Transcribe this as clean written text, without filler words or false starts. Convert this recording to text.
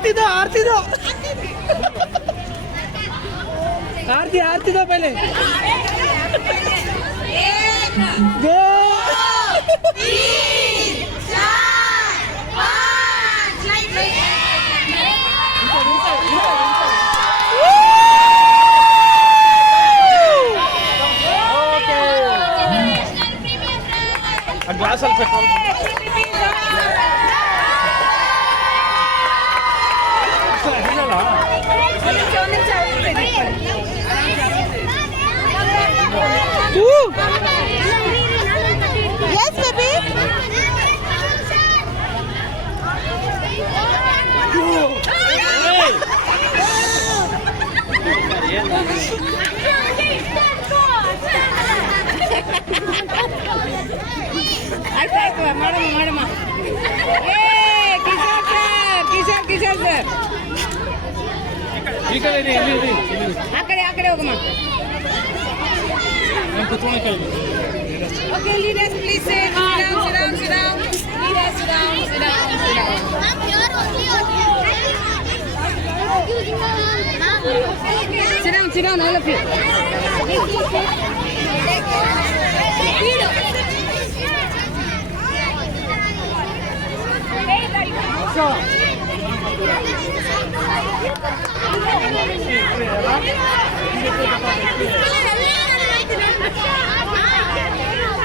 आरती दो आरती दो पहले दो glass petrol Yes, baby. madam. Hey, Kishore sir. akade hogama. Okay, leaders, please sit down. Leaders, sit down. Sit down, all of you. So.